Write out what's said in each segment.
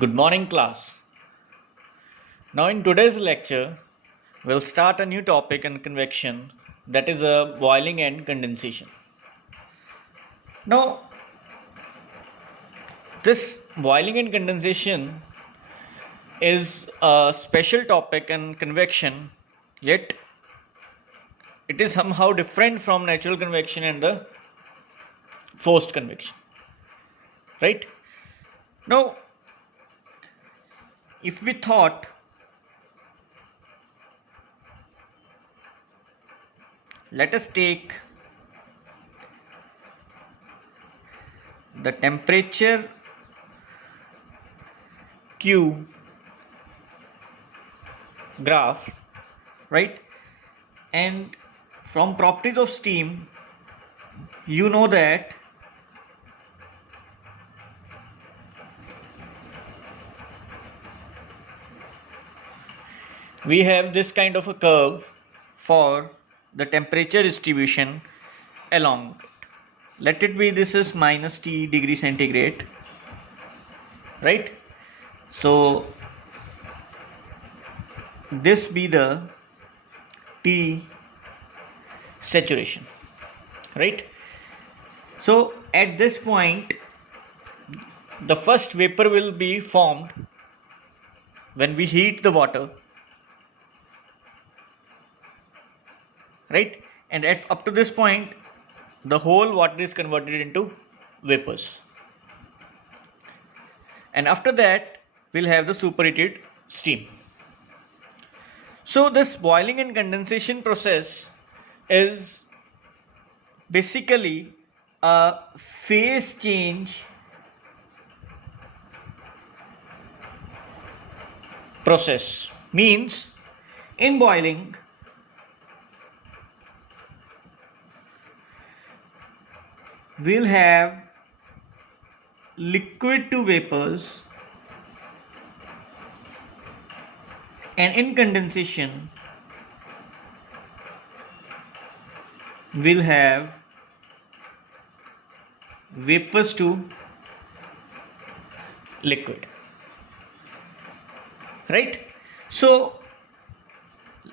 Good morning, class. Now, in today's lecture, we'll start a new topic in convection, that is boiling and condensation. Now, this boiling and condensation is a special topic in convection, yet it is somehow different from natural convection and the forced convection. Right? Now, if we thought, let us take the temperature Q graph, right? And from properties of steam, you know that we have this kind of a curve for the temperature distribution along it. Let it be this is minus T degree centigrade, right? So this be the T saturation, right? So at this point, the first vapor will be formed when we heat the water, right? And up to this point, the whole water is converted into vapors. And after that, we'll have the superheated steam. So this boiling and condensation process is basically a phase change process. Means in boiling, we'll have liquid to vapors, and in condensation we'll have vapors to liquid, right? So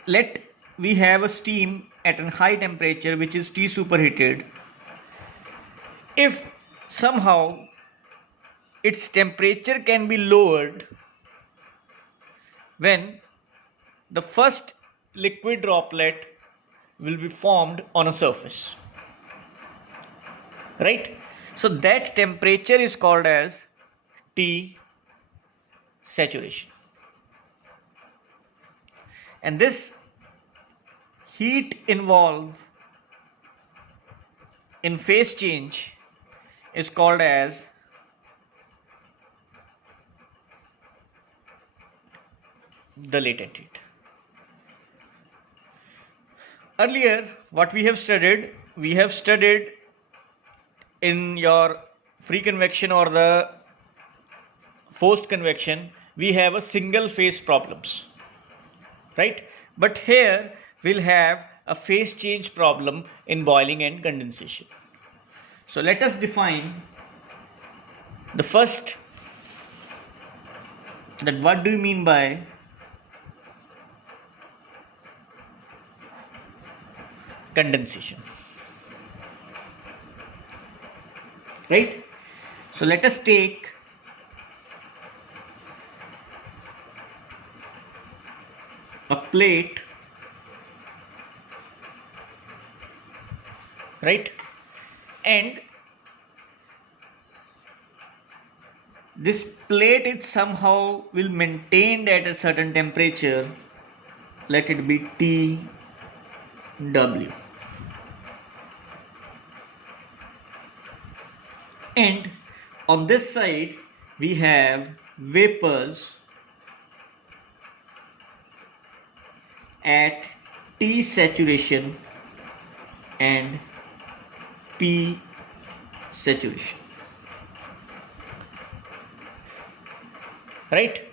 let we have a steam at a high temperature which is T superheated. If somehow its temperature can be lowered when the first liquid droplet will be formed on a surface, right? So that temperature is called as T saturation, and this heat involved in phase change is called as the latent heat. Earlier, what we have studied in your free convection or the forced convection, we have a single phase problems, right? But here we'll have a phase change problem in boiling and condensation. So let us define the first, that what do you mean by condensation, right? So let us take a plate, right? And this plate is somehow will maintained at a certain temperature, let it be TW, and on this side we have vapors at T saturation and P saturation, right?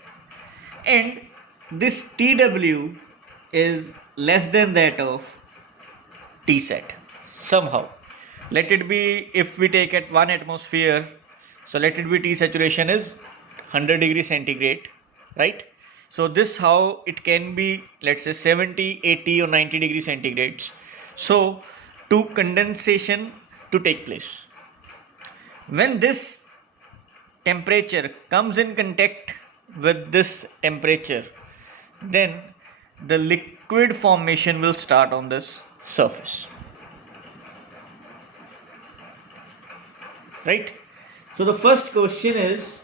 And this TW is less than that of T sat somehow. Let it be, if we take at 1 atmosphere, so let it be T saturation is 100 degree centigrade, right? So this how it can be, let's say 70, 80 or 90 degree centigrades. So to condensation to take place, when this temperature comes in contact with this temperature, then the liquid formation will start on this surface, right? So the first question is,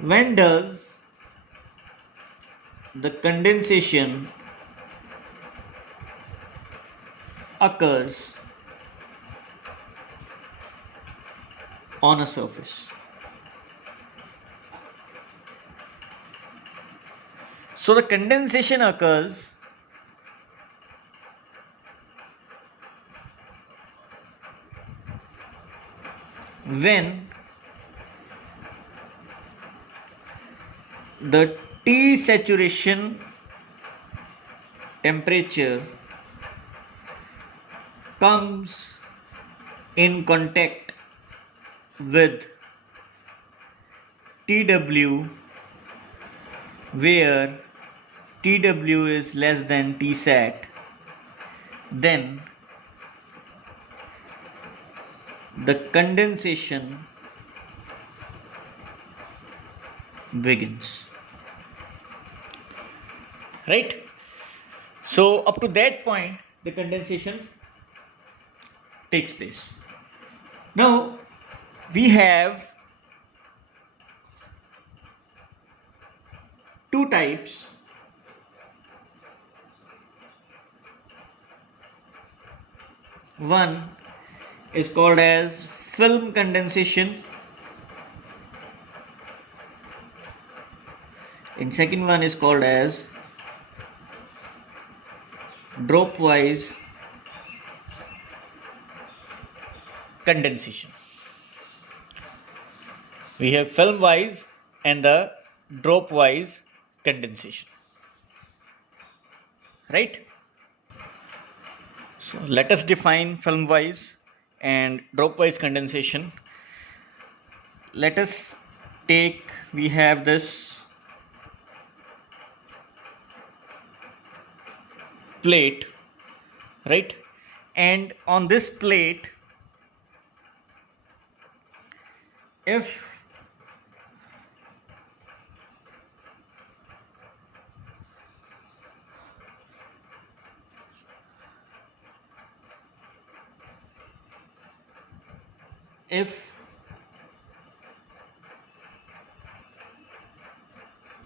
when does the condensation occurs on a surface? So the condensation occurs when the T saturation temperature comes in contact with TW, where TW is less than Tsat, then the condensation begins, right? So up to that point the condensation takes place. Now we have two types. One is called as film condensation, and second one is called as drop wise condensation. We have film wise and the drop wise condensation, right? So let us define film wise and drop wise condensation. Let us take, we have this plate, right? And on this plate, if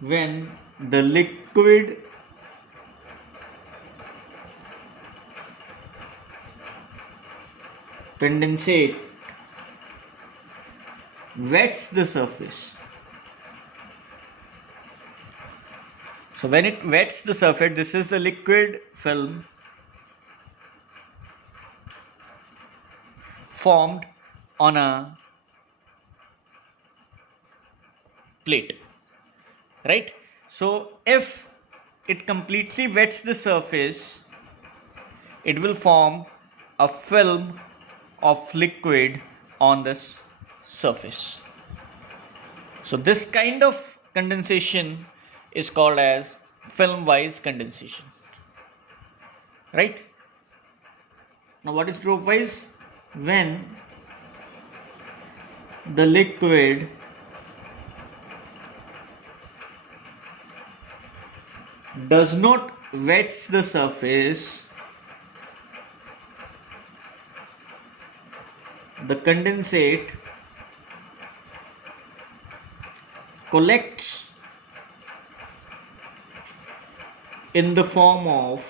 when the liquid condensate wets the surface. So when it wets the surface, this is a liquid film formed on a plate, right? So if it completely wets the surface, it will form a film of liquid on this surface. So this kind of condensation is called as film wise condensation, right? Now what is drop wise? When the liquid does not wets the surface, the condensate collects in the form of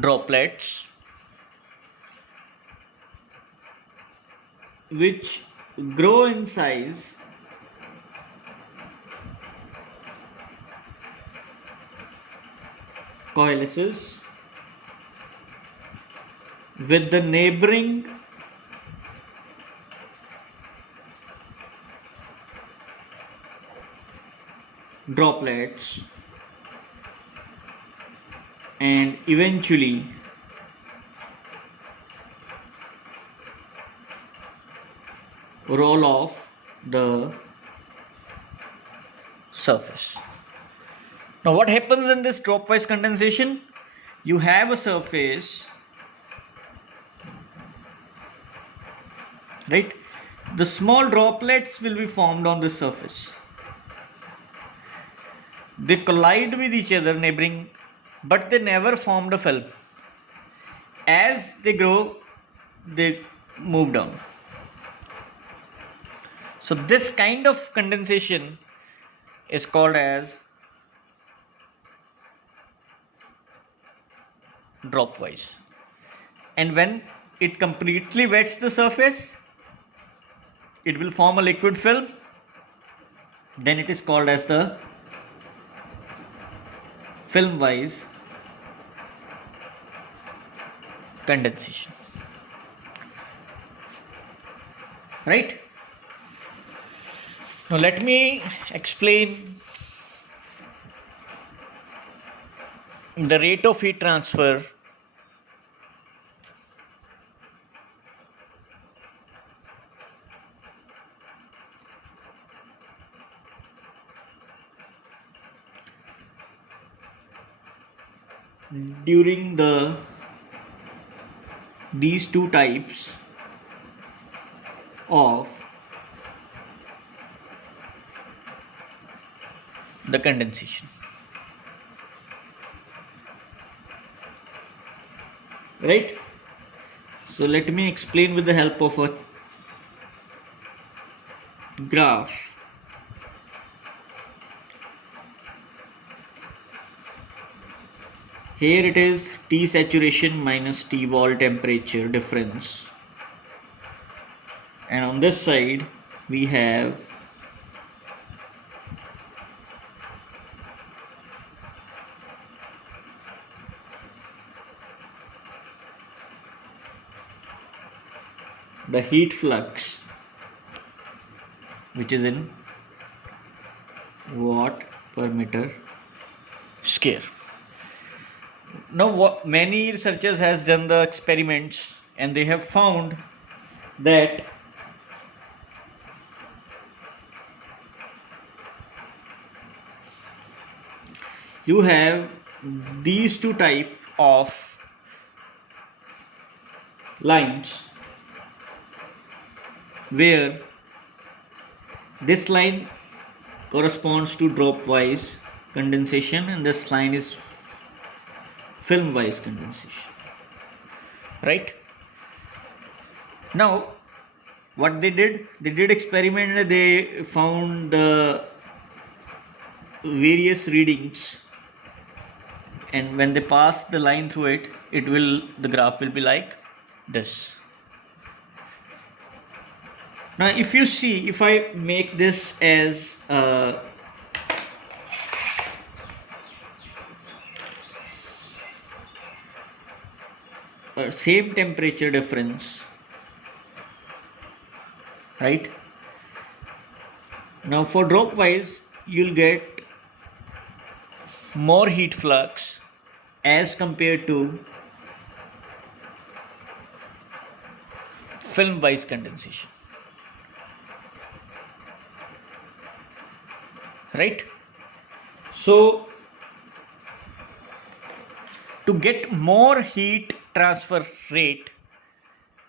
droplets, which grow in size coalesces with the neighboring droplets and eventually roll off the surface. Now what happens in this dropwise condensation? You have a surface, right? The small droplets will be formed on the surface. They collide with each other, neighboring, but they never formed a film. As they grow, they move down. So this kind of condensation is called as dropwise. And when it completely wets the surface, it will form a liquid film. Then it is called as the film-wise condensation. Right? Now let me explain the rate of heat transfer during these two types of the condensation. Right? So let me explain with the help of a graph. Here it is T saturation minus T wall temperature difference, and on this side we have the heat flux, which is in watt per meter square. Now many researchers has done the experiments, and they have found that you have these two type of lines, where this line corresponds to drop-wise condensation and this line is film-wise condensation. Right? Now what they did experiment. They found the various readings, and when they pass the line through it, the graph will be like this. Now if you see, if I make this as same temperature difference, right? Now for dropwise, you'll get more heat flux as compared to film wise condensation, right? So to get more heat transfer rate,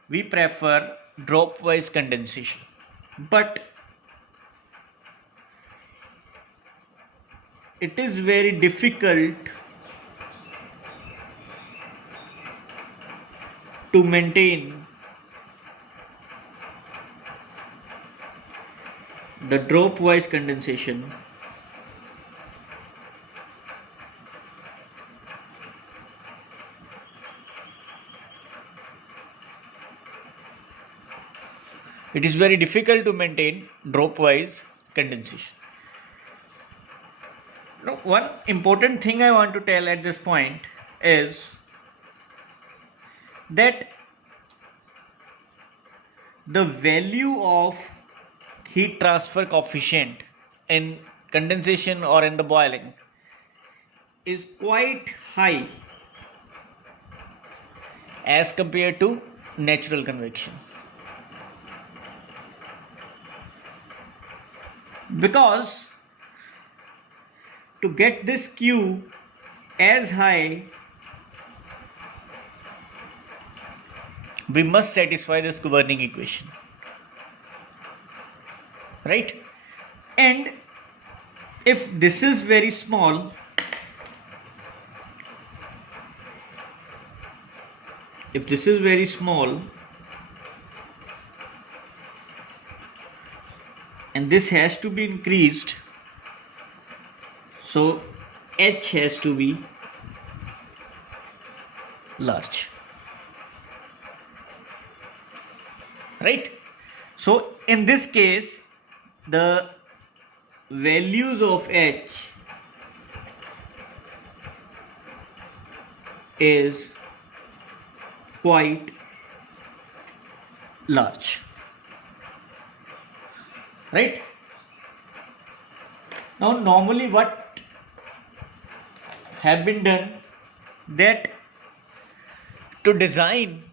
we prefer dropwise condensation, but it is very difficult to maintain the dropwise condensation it is very difficult to maintain dropwise condensation. Now, one important thing I want to tell at this point is that the value of heat transfer coefficient in condensation or in the boiling is quite high as compared to natural convection. because to get this Q as high, we must satisfy this governing equation, right? And if this is very small, and this has to be increased, so H has to be large, right? So in this case, the values of H is quite large, right? Now normally what have been done, that to design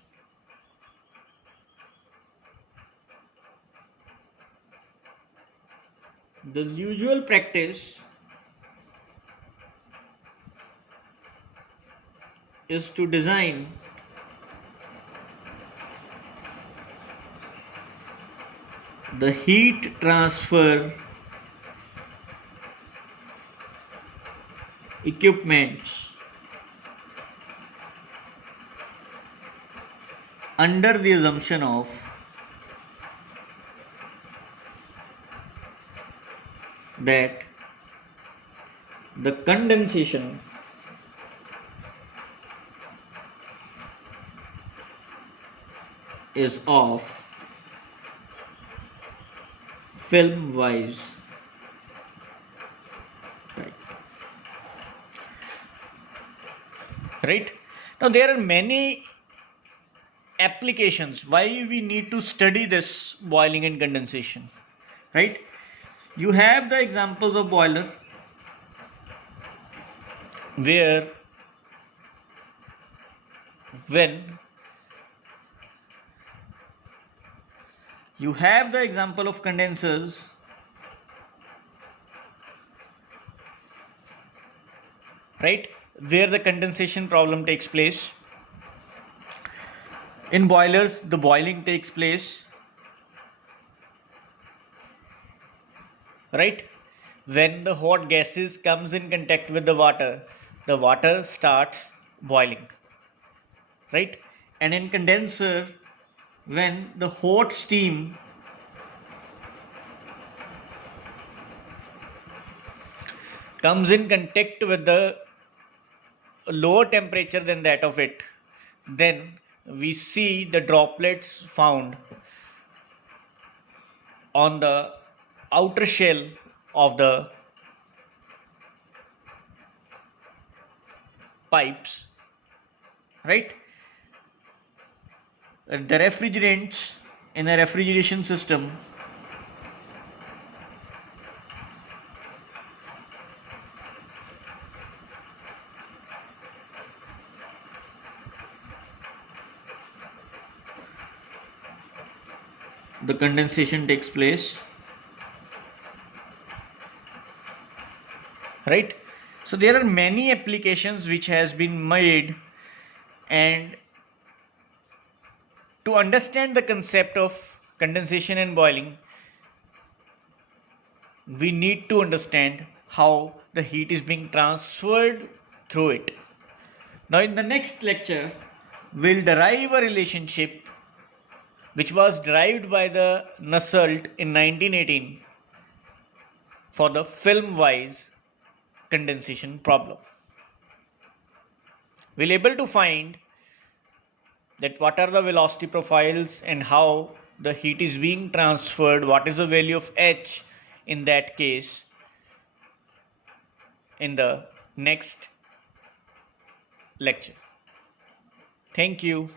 the usual practice is to design the heat transfer equipment under the assumption of that the condensation is of film wise type, right? Now there are many applications why we need to study this boiling and condensation, right? You have the examples of boiler where when you have the example of condensers right, where the condensation problem takes place. In boilers the boiling takes place, right? When the hot gases comes in contact with the water starts boiling, right? And in condenser, when the hot steam comes in contact with the lower temperature than that of it, then we see the droplets found on the outer shell of the pipes, right? The refrigerants in a refrigeration system the condensation takes place, right? So there are many applications which has been made, and to understand the concept of condensation and boiling, we need to understand how the heat is being transferred through it. Now in the next lecture we'll derive a relationship which was derived by the Nusselt in 1918 for the film-wise condensation problem. We'll able to find that what are the velocity profiles and how the heat is being transferred, what is the value of H in that case, in the next lecture. Thank you.